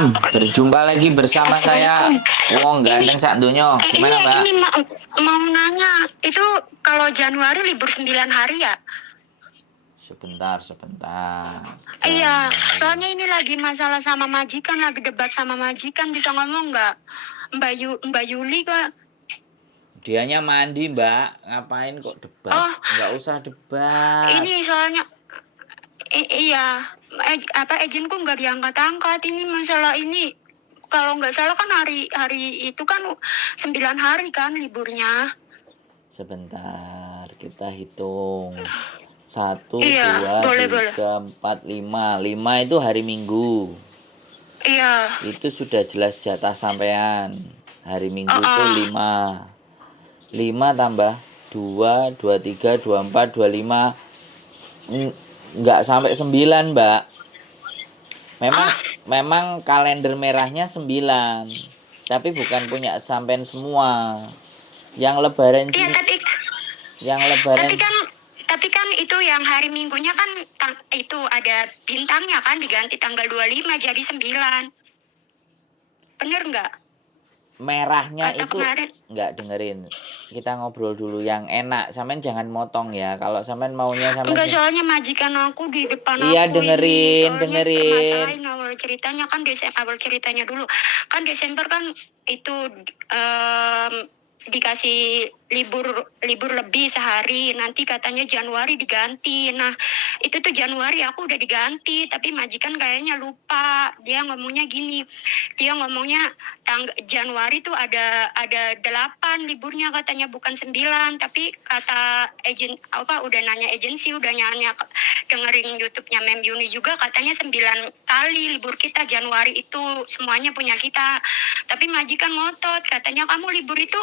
malam, berjumpa lagi bersama saya Wong Ganteng Sak Donya. Gimana Mbak? Ini mau nanya, itu kalau Januari libur 9 hari ya? Sebentar. Iya, soalnya ini lagi masalah sama majikan, lagi debat sama majikan, bisa ngomong nggak? Mbak Yuli kok? Dianya mandi Mbak, ngapain kok debat? Oh, Nggak usah debat. ini soalnya, iya, agentku nggak diangkat-angkat. Ini masalah ini, kalau nggak salah kan hari itu kan 9 hari kan liburnya. Sebentar, kita hitung. 1, Iya, 2, boleh. 3, 4, 5. 5 itu hari Minggu. Iya. Itu sudah jelas jatah sampean. Hari Minggu itu 5. 5 tambah 2, 23, 24, 25. Enggak sampai 9, Mbak. Memang kalender merahnya 9. Tapi bukan punya sampean semua. Yang lebaran Iya, tapi kan itu yang hari Minggunya kan itu ada bintangnya kan, diganti tanggal 25 jadi 9. Bener nggak? Merahnya Kata itu kemarin. nggak dengerin. Kita ngobrol dulu yang enak. Sampean jangan motong ya. Kalau sampean maunya sampean Enggak, soalnya majikan aku di depan iya, aku dengerin. permasalahan awal ceritanya kan dulu kan Desember kan itu dikasih libur lebih sehari, nanti katanya Januari diganti. Nah itu tuh Januari aku udah diganti, tapi majikan kayaknya lupa. Dia ngomongnya Januari tuh ada 8 liburnya katanya, bukan 9. Tapi kata udah nanya agensi, udah nanya dengerin YouTube-nya Mem Yuni juga, katanya 9 kali libur kita Januari itu semuanya punya kita. Tapi majikan ngotot, katanya kamu libur itu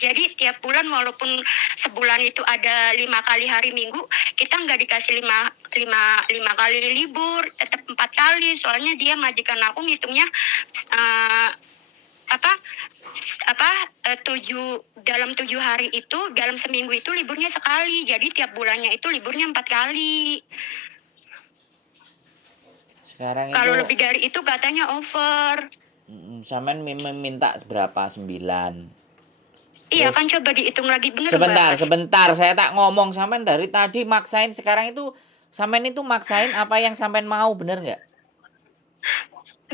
jadi tiap bulan walaupun sebulan itu ada 5 kali hari Minggu, kita nggak dikasih 5 kali libur, tetap 4 kali. Soalnya dia majikan aku ngitungnya dalam 7 hari itu, dalam seminggu itu liburnya sekali. Jadi tiap bulannya itu liburnya 4 kali. Sekarang kalau itu lebih dari itu katanya over. sampean minta berapa? 9. Iya kan, coba dihitung lagi, bener Sebentar, saya tak ngomong. Sampean dari tadi maksain, sekarang itu sampean itu maksain apa yang sampean mau, bener nggak?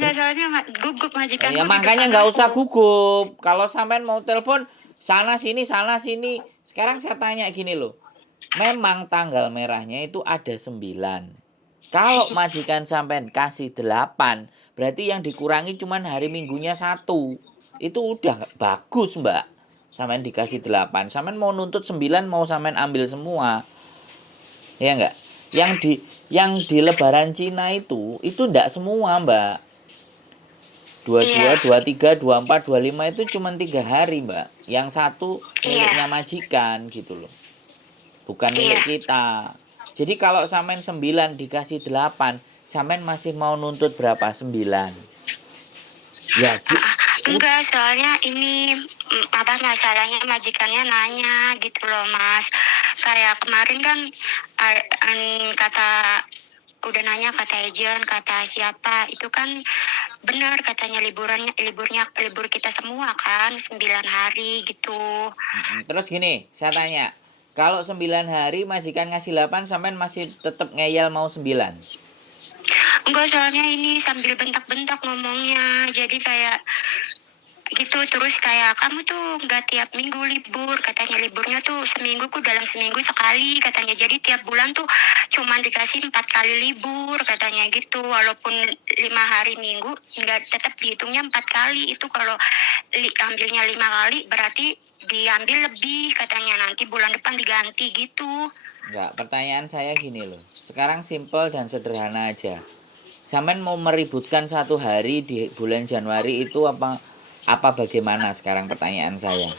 Nggak, soalnya gugup majikan. Ya makanya nggak usah gugup. Kalau sampean mau telepon sana sini. Sekarang saya tanya gini loh. Memang tanggal merahnya itu ada 9. Kalau majikan sampean kasih 8, berarti yang dikurangi cuman hari Minggunya 1. Itu udah bagus, Mbak. Sampean dikasih 8. Sampean mau nuntut 9, mau sampean ambil semua. Ya enggak? Yang di lebaran Cina itu enggak semua, Mbak. 22, 23, 24, 25 itu cuma 3 hari, Mbak. Yang 1 miliknya majikan gitu loh. Bukan milik kita. Jadi kalau sampean 9 dikasih 8, sampean masih mau nuntut berapa? 9. Ya, enggak, soalnya ini masalahnya majikannya nanya gitu loh, Mas. Kayak kemarin kan udah nanya, kata agent, kata siapa, itu kan benar katanya libur kita semua kan 9 hari gitu. Terus gini, saya tanya, kalau 9 hari majikan ngasih 8, sampean masih tetap ngeyel mau 9? Enggak, soalnya ini sambil bentak-bentak ngomongnya, jadi kayak gitu. Terus kayak, kamu tuh nggak tiap minggu libur, katanya. Liburnya tuh dalam seminggu sekali katanya. Jadi tiap bulan tuh cuman dikasih 4 kali libur katanya gitu. Walaupun 5 hari minggu, nggak, tetap dihitungnya 4 kali. Itu kalau ambilnya 5 kali berarti diambil lebih katanya, nanti bulan depan diganti gitu. Enggak, pertanyaan saya gini loh. Sekarang simpel dan sederhana aja. Sampean mau meributkan 1 hari di bulan Januari itu apa bagaimana sekarang pertanyaan saya?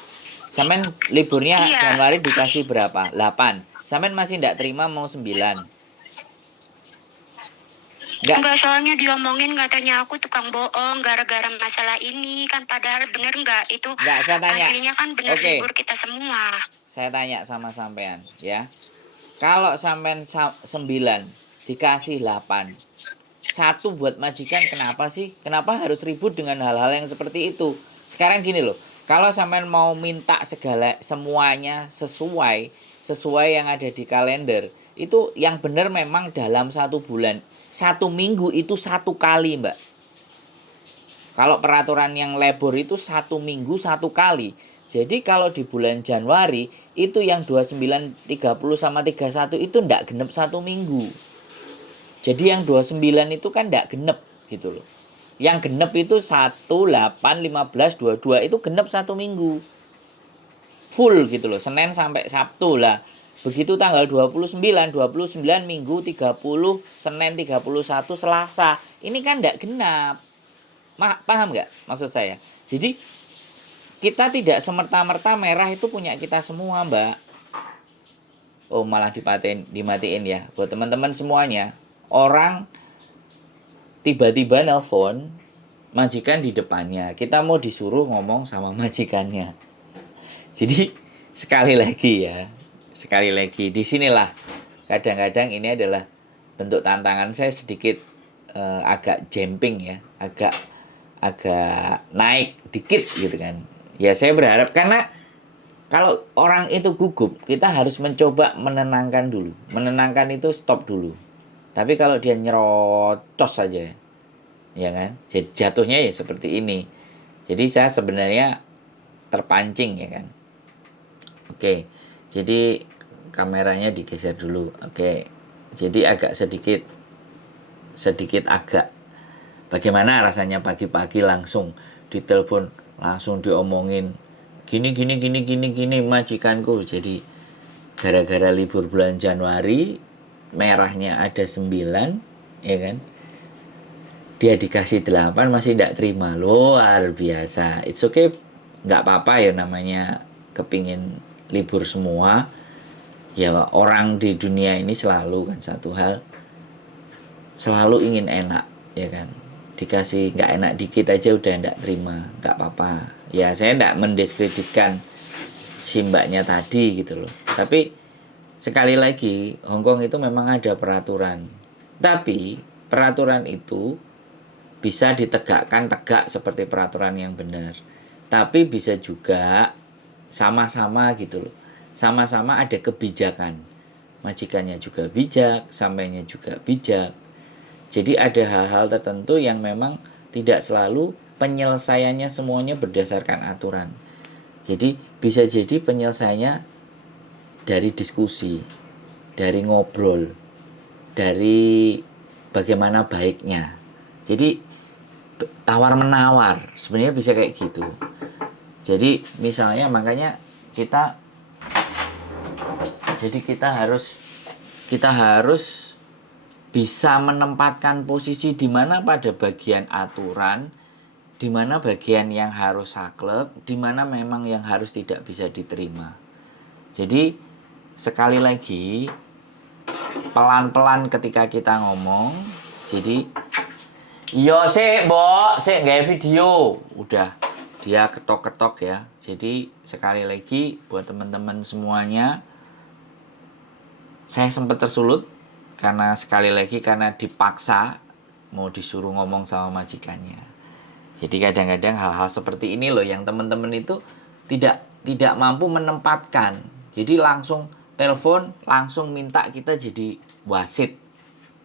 Sampean liburnya Januari dikasih berapa? 8. Sampean masih enggak terima mau 9? Enggak, soalnya diomongin katanya aku tukang bohong gara-gara masalah ini kan, padahal bener enggak itu? Enggak, saya tanya. Aslinya kan bener libur kita semua. Saya tanya sama sampean ya. Kalau sampean 9 dikasih 8, satu buat majikan, kenapa sih? Kenapa harus ribut dengan hal-hal yang seperti itu? Sekarang gini loh, kalau sampean mau minta semuanya sesuai yang ada di kalender, itu yang benar memang dalam 1 bulan. 1 minggu itu 1 kali, Mbak. Kalau peraturan yang labor itu 1 minggu 1 kali. Jadi kalau di bulan Januari itu yang 29, 30 sama 31 itu ndak genep 1 minggu. Jadi yang 29 itu kan ndak genep gitu loh. Yang genep itu 1, 8, 15, 22 itu genep 1 minggu. Full gitu loh, Senin sampai Sabtu lah. Begitu tanggal 29 Minggu, 30 Senin, 31 Selasa. Ini kan ndak genap. Paham nggak maksud saya? Jadi kita tidak semerta-merta merah itu punya kita semua, Mbak. Oh, malah dimatiin ya. Buat teman-teman semuanya, orang tiba-tiba nelpon majikan di depannya. Kita mau disuruh ngomong sama majikannya. Jadi sekali lagi disinilah kadang-kadang ini adalah bentuk tantangan saya sedikit agak jumping ya, agak naik dikit gitu kan. Ya saya berharap, karena kalau orang itu gugup, kita harus mencoba menenangkan dulu. Menenangkan itu stop dulu. Tapi kalau dia nyerocos saja, ya kan, jatuhnya ya seperti ini. Jadi saya sebenarnya terpancing ya kan. Oke, jadi kameranya digeser dulu. Oke, jadi agak sedikit agak bagaimana rasanya pagi-pagi langsung ditelepon, langsung diomongin gini majikanku. Jadi gara-gara libur bulan Januari merahnya ada 9, ya kan, dia dikasih 8 masih tidak terima. Luar biasa. It's okay, nggak apa-apa ya, namanya kepingin libur semua ya. Orang di dunia ini selalu kan satu hal, selalu ingin enak ya kan. Dikasih nggak enak dikit aja udah nggak terima, nggak apa-apa ya. Saya nggak mendiskreditkan si mbaknya tadi gitu loh. Tapi sekali lagi, Hongkong itu memang ada peraturan, tapi peraturan itu bisa ditegakkan tegak seperti peraturan yang benar, tapi bisa juga sama-sama gitu loh, sama-sama ada kebijakan. Majikannya juga bijak, sampainya juga bijak. Jadi ada hal-hal tertentu yang memang tidak selalu penyelesaiannya semuanya berdasarkan aturan. Jadi bisa jadi penyelesaiannya dari diskusi, dari ngobrol, dari bagaimana baiknya. Jadi tawar-menawar sebenarnya bisa kayak gitu. Jadi misalnya makanya kita harus bisa menempatkan posisi di mana pada bagian aturan, di mana bagian yang harus saklek, di mana memang yang harus tidak bisa diterima. Jadi sekali lagi, pelan-pelan ketika kita ngomong. Jadi yo mbok gawe video, udah dia ketok-ketok ya. Jadi sekali lagi buat teman-teman semuanya, saya sempat tersulut karena dipaksa mau disuruh ngomong sama majikannya. Jadi kadang-kadang hal-hal seperti ini loh yang teman-teman itu tidak mampu menempatkan. Jadi langsung telepon, langsung minta kita jadi wasit.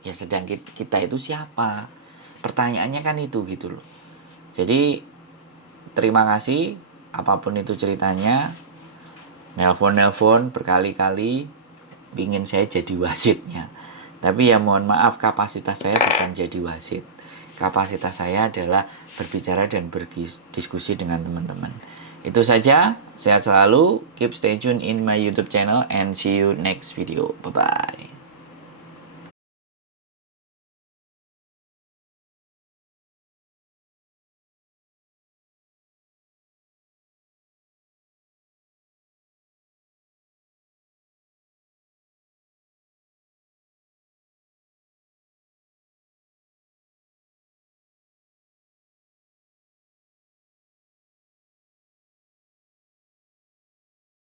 Ya sedang kita itu siapa? Pertanyaannya kan itu gitu loh. Jadi terima kasih apapun itu ceritanya. Nelpon berkali-kali pingin saya jadi wasitnya. Tapi ya mohon maaf, kapasitas saya bukan jadi wasit. Kapasitas saya adalah berbicara dan berdiskusi dengan teman-teman. Itu saja, sehat selalu, keep stay tune in my YouTube channel and see you next video. Bye-bye.